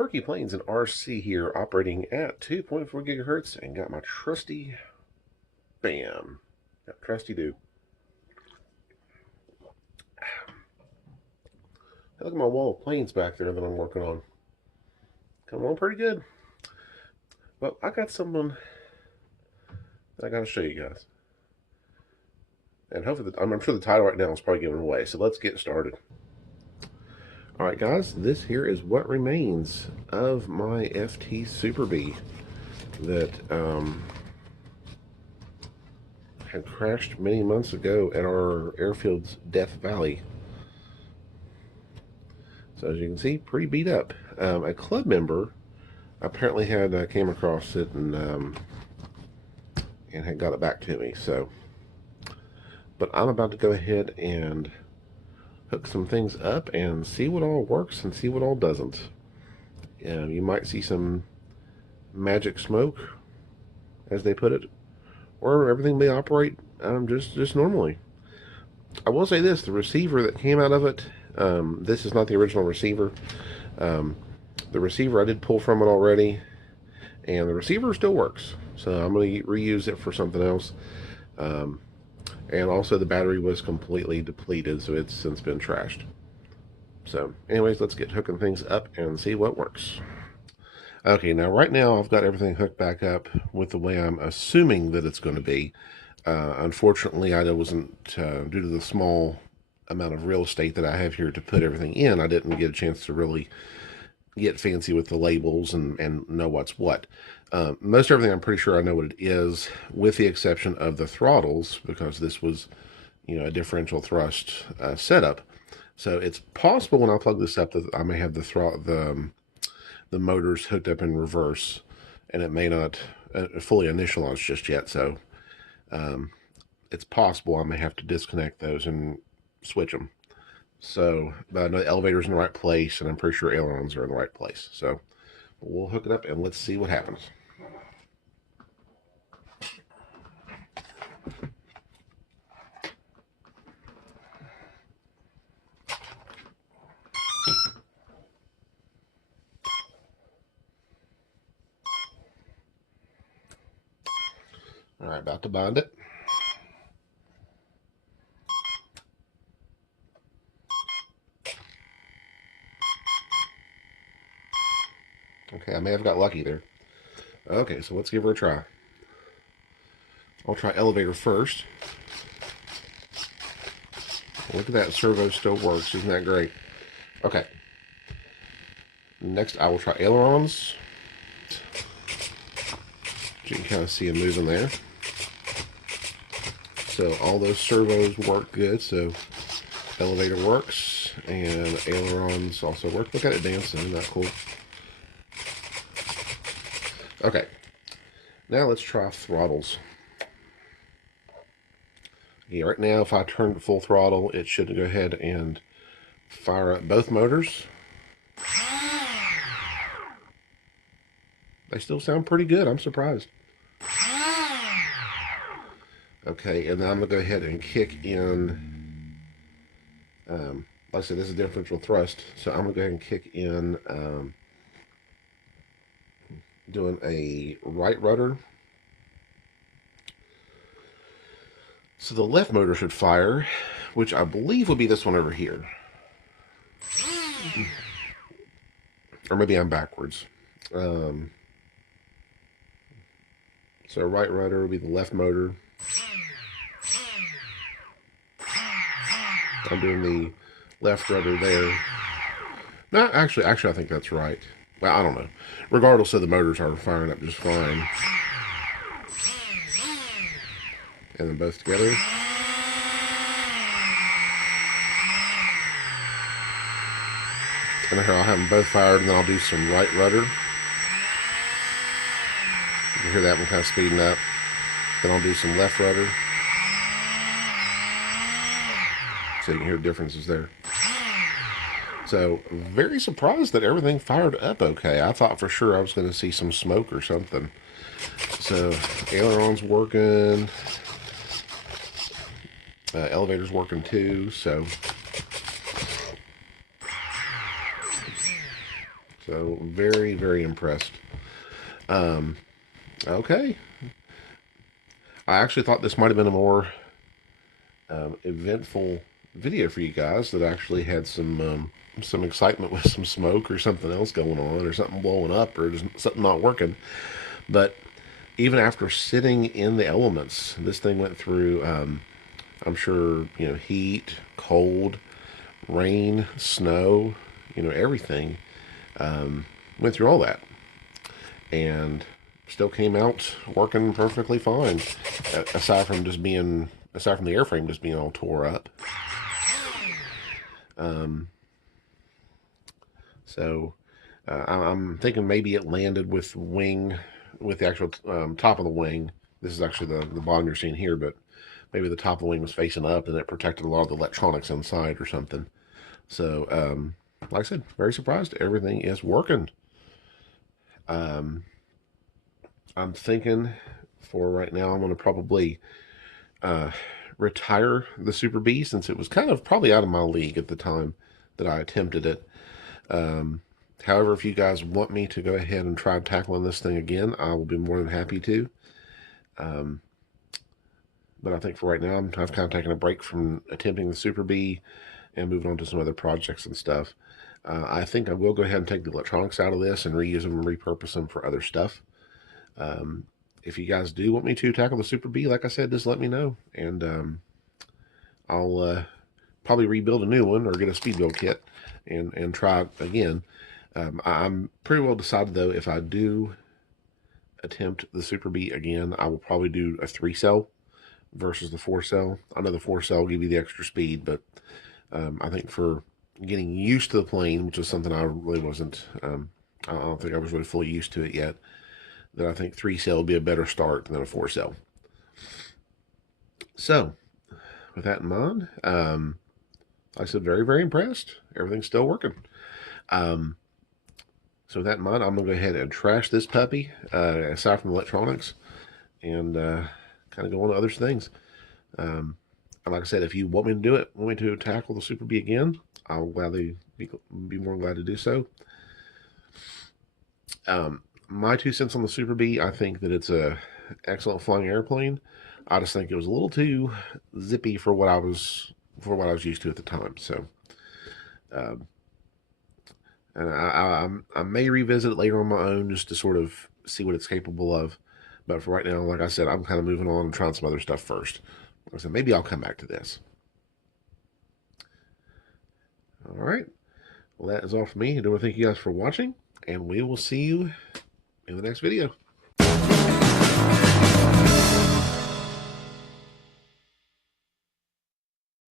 Perky Planes and RC here, operating at 2.4 gigahertz, and got my trusty bam. Got trusty do. Look at my wall of planes back there that I'm working on. Coming along pretty good. Well, I got something that I got to show you guys. And hopefully, I'm sure the title right now is probably giving away, so let's get started. Alright guys, this here is what remains of my FT Super Bee that had crashed many months ago at our airfield's Death Valley. So as you can see, pretty beat up. A club member apparently had came across it and had got it back to me. So, but I'm about to go ahead and hook some things up and see what all works and see what all doesn't. You might see some magic smoke, as they put it, or everything may operate just normally. I will say this: the receiver that came out of it, this is not the original receiver. The receiver I did pull from it already, and the receiver still works. So I'm going to reuse it for something else. And also the battery was completely depleted, so it's since been trashed. So anyways, let's get hooking things up and see what works. Okay, now right now I've got everything hooked back up with the way I'm assuming that it's going to be. Unfortunately, I wasn't, due to the small amount of real estate that I have here to put everything in, I didn't get a chance to really get fancy with the labels and know what's what. Most everything I'm pretty sure I know what it is, with the exception of the throttles, because this was, a differential thrust setup. So it's possible when I plug this up that I may have the motors hooked up in reverse, and it may not fully initialize just yet. So it's possible I may have to disconnect those and switch them. So, but I know the elevator's in the right place, and I'm pretty sure ailerons are in the right place. So we'll hook it up and let's see what happens. All right, about to bind it. Okay, I may have got lucky there. Okay, so let's give her a try. I'll try elevator first. Look at that, servo still works. Isn't that great? Okay. Next, I will try ailerons. You can kind of see them moving there. So all those servos work good. So elevator works, and ailerons also work. Look at it dancing. Isn't that cool? Okay. Now let's try throttles. Yeah, right now, if I turn to full throttle, it should go ahead and fire up both motors. They still sound pretty good. I'm surprised. Okay, and now I'm going to go ahead and kick in, like I said, this is differential thrust, so I'm going to go ahead and kick in, doing a right rudder. So the left motor should fire, which I believe would be this one over here. Or maybe I'm backwards. So right rudder would be the left motor. I'm doing the left rudder there. No, actually, I think that's right. Well, I don't know. Regardless of, the motors are firing up just fine. And then both together. And here I'll have them both fired, and then I'll do some right rudder. You can hear that one kind of speeding up. Then I'll do some left rudder. So you can hear differences there. So, very surprised that everything fired up okay. I thought for sure I was going to see some smoke or something. So, ailerons working. Elevator's working too, so So very, very impressed. Okay. I actually thought this might have been a more eventful video for you guys that actually had some excitement with some smoke or something else going on or something blowing up or just something not working. But even after sitting in the elements, this thing went through, I'm sure, heat, cold, rain, snow, everything. Went through all that and still came out working perfectly fine, aside from the airframe just being all tore up. So I'm thinking maybe it landed with the actual top of the wing. This is actually the bottom you're seeing here, but maybe the top of the wing was facing up and it protected a lot of the electronics inside or something. So, like I said, very surprised. Everything is working. I'm thinking for right now, I'm going to probably retire the Super B since it was kind of probably out of my league at the time that I attempted it. However, if you guys want me to go ahead and try tackling this thing again, I will be more than happy to. But I think for right now, I've kind of taken a break from attempting the Super B and moving on to some other projects and stuff. I think I will go ahead and take the electronics out of this and reuse them and repurpose them for other stuff. If you guys do want me to tackle the Super B, like I said, just let me know. And I'll probably rebuild a new one or get a speed build kit and try it again. I'm pretty well decided, though, if I do attempt the Super B again, I will probably do a 3-cell versus the 4-cell. I know the 4-cell will give you the extra speed, but I think for getting used to the plane, which is something I really wasn't, I don't think I was really fully used to it yet, that I think 3-cell would be a better start than a 4-cell. So, with that in mind, like I said, very, very impressed. Everything's still working. So with that in mind, I'm going to go ahead and trash this puppy, aside from electronics, and kind of go on to other things. And like I said, if you want me to do it, want me to tackle the Super B again, I'll gladly be more glad to do so. My 2 cents on the Super B, I think that it's a excellent flying airplane. I just think it was a little too zippy for what I was used to at the time. So, and I may revisit it later on my own just to sort of see what it's capable of. But for right now, like I said, I'm kind of moving on and trying some other stuff first. Like I said, maybe I'll come back to this. All right. Well, that is all for me. I do want to thank you guys for watching, and we will see you in the next video.